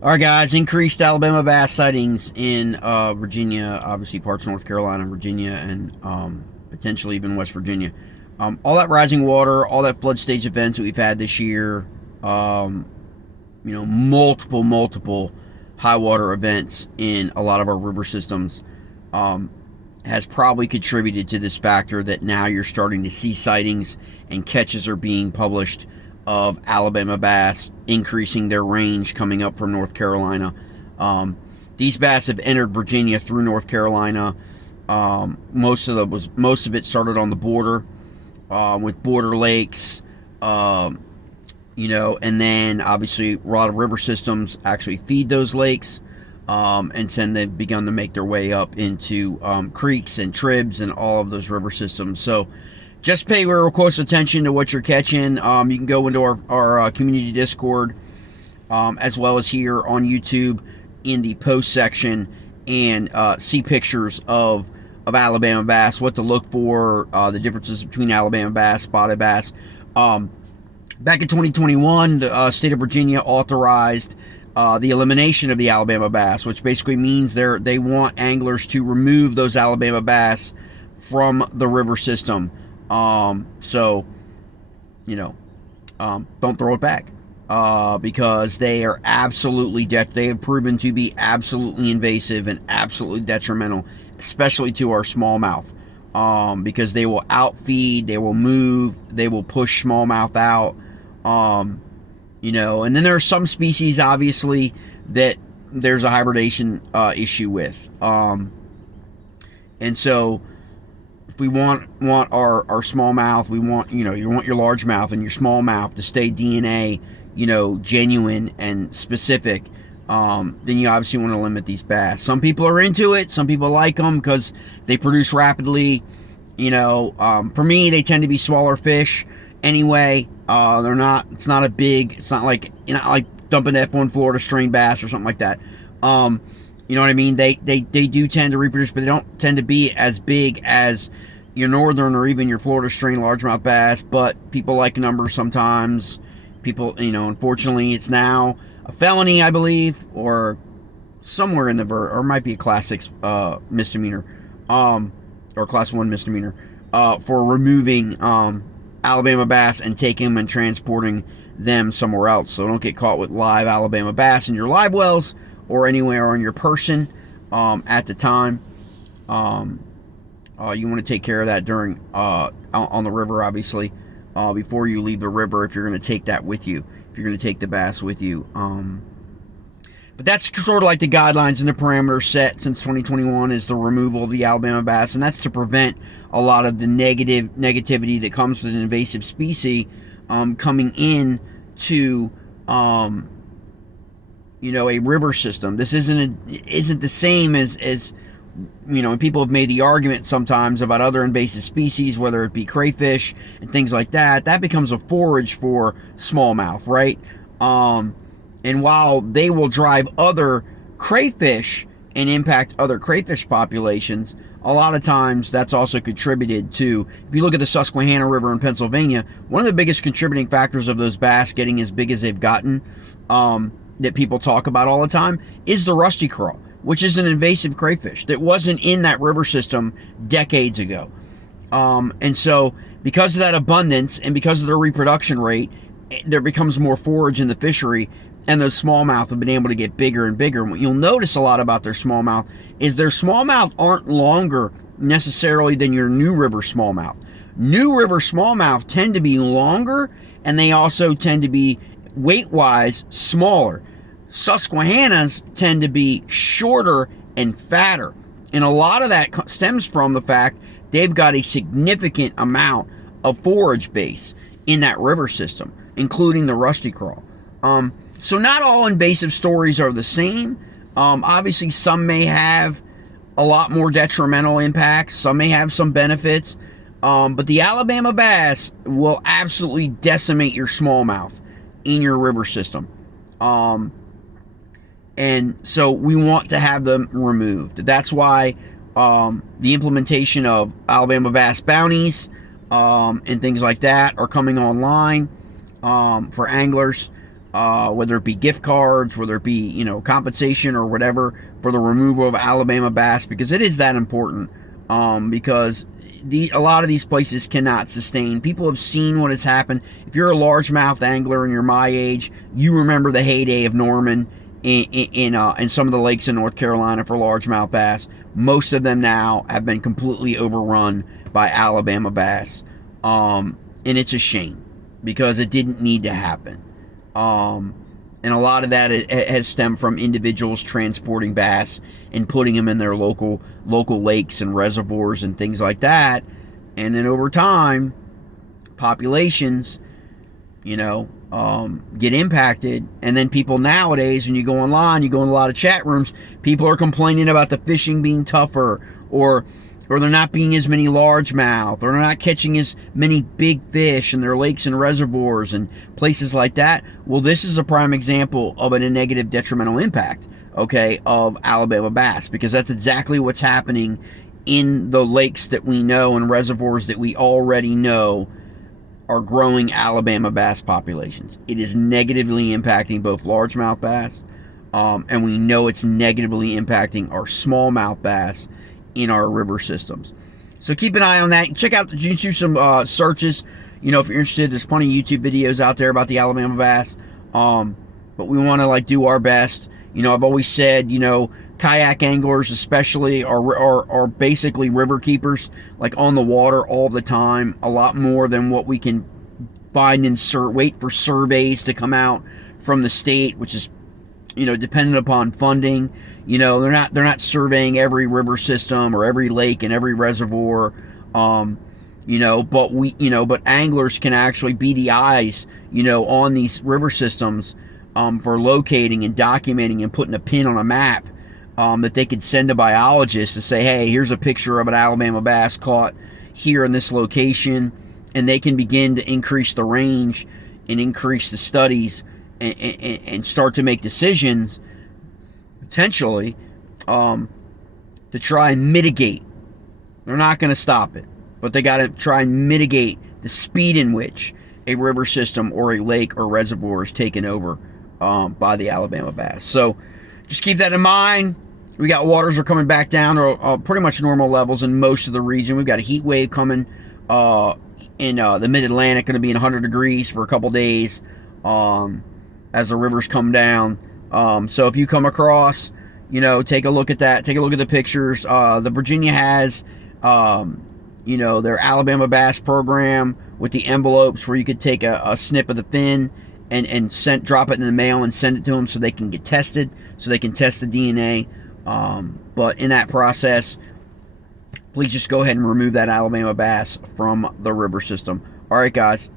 All right, guys. Increased Alabama bass sightings in Virginia, obviously parts of North Carolina, Virginia, and potentially even West Virginia. All that rising water, all that flood stage events that we've had this year, multiple high water events in a lot of our river systems has probably contributed to this factor that now you're starting to see sightings and catches are being published of Alabama bass increasing their range coming up from North Carolina. These bass have entered Virginia through North Carolina. Most of it started on the border with border lakes, and then obviously a lot of river systems actually feed those lakes, and then they've begun to make their way up into creeks and tribs and all of those river systems. So just pay real close attention to what you're catching. You can go into our community Discord, as well as here on YouTube in the post section, and see pictures of Alabama bass, what to look for, the differences between Alabama bass, spotted bass. Back in 2021, the state of Virginia authorized the elimination of the Alabama bass, which basically means they want anglers to remove those Alabama bass from the river system. Don't throw it back, because they are they have proven to be absolutely invasive and absolutely detrimental, especially to our smallmouth, because they will outfeed, they will move, they will push smallmouth out, and then there are some species, obviously, that there's a hybridation issue with, and so we want our smallmouth, we want, you want your largemouth and your smallmouth to stay DNA, genuine and specific. Then you obviously want to limit these bass. Some people are into it. Some people like them because they produce rapidly. For me, they tend to be smaller fish anyway. It's not like dumping F1 Florida strain bass or something like that. You know what I mean? They do tend to reproduce, but they don't tend to be as big as your northern or even your Florida strain largemouth bass. But people like numbers sometimes. People, unfortunately, it's now a felony, I believe, or somewhere in or it might be a class 6 misdemeanor, or class 1 misdemeanor, for removing Alabama bass and taking them and transporting them somewhere else. So don't get caught with live Alabama bass in your live wells or anywhere on your person at the time. You want to take care of that during on the river, obviously, before you leave the river, if you're going to take that with you, if you're going to take the bass with you. But that's sort of like the guidelines and the parameters set since 2021 is the removal of the Alabama bass, and that's to prevent a lot of the negativity that comes with an invasive species coming in to a river system. This isn't the same as and people have made the argument sometimes about other invasive species, whether it be crayfish and things like that. That becomes a forage for smallmouth, right? And while they will drive other crayfish and impact other crayfish populations, a lot of times that's also contributed to, if you look at the Susquehanna River in Pennsylvania, one of the biggest contributing factors of those bass getting as big as they've gotten, that people talk about all the time, is the rusty crawl, which is an invasive crayfish that wasn't in that river system decades ago. And so because of that abundance and because of their reproduction rate, there becomes more forage in the fishery, and those smallmouth have been able to get bigger and bigger. And what you'll notice a lot about their smallmouth is their smallmouth aren't longer necessarily than your new river smallmouth. New river smallmouth tend to be longer, and they also tend to be weight-wise smaller. Susquehannas tend to be shorter and fatter. And a lot of that stems from the fact they've got a significant amount of forage base in that river system, including the rusty crawl. So not all invasive stories are the same. Obviously, some may have a lot more detrimental impacts. Some may have some benefits. But the Alabama bass will absolutely decimate your smallmouth in your river system. And so we want to have them removed. That's why the implementation of Alabama bass bounties and things like that are coming online for anglers. whether it be gift cards, whether it be, compensation or whatever for the removal of Alabama bass, because it is that important. Because a lot of these places cannot sustain. People have seen what has happened. If you're a largemouth angler and you're my age, you remember the heyday of Norman in some of the lakes in North Carolina for largemouth bass. Most of them now have been completely overrun by Alabama bass. And it's a shame because it didn't need to happen. And a lot of that has stemmed from individuals transporting bass and putting them in their local lakes and reservoirs and things like that. And then over time, populations, get impacted. And then people nowadays, when you go online, you go in a lot of chat rooms, people are complaining about the fishing being tougher, or they're not being as many largemouth, or they're not catching as many big fish in their lakes and reservoirs and places like that. Well, this is a prime example of a negative detrimental impact, of Alabama bass, because that's exactly what's happening in the lakes that we know and reservoirs that we already know are growing Alabama bass populations. It is negatively impacting both largemouth bass, and we know it's negatively impacting our smallmouth bass in our river systems. So keep an eye on that. Check out, you can do some searches. If you're interested, there's plenty of YouTube videos out there about the Alabama bass. But we want to do our best. I've always said, kayak anglers especially are basically river keepers, on the water all the time, a lot more than what we can find wait for surveys to come out from the state, which is, dependent upon funding. They're not surveying every river system or every lake and every reservoir. But anglers can actually be the eyes, on these river systems, for locating and documenting and putting a pin on a map, that they could send to biologists to say, hey, here's a picture of an Alabama bass caught here in this location, and they can begin to increase the range and increase the studies and start to make decisions potentially to try and mitigate. They're not going to stop it, but they got to try and mitigate the speed in which a river system or a lake or reservoir is taken over by the Alabama bass. So just keep that in mind. We got waters are coming back down to pretty much normal levels in most of the region. We've got a heat wave coming in the mid-Atlantic, going to be in 100 degrees for a couple days as the rivers come down. So if you come across, take a look at that. Take a look at the pictures. The Virginia has, their Alabama bass program with the envelopes where you could take a snip of the fin and drop it in the mail and send it to them so they can get tested, so they can test the DNA. But in that process, please just go ahead and remove that Alabama bass from the river system. All right, guys.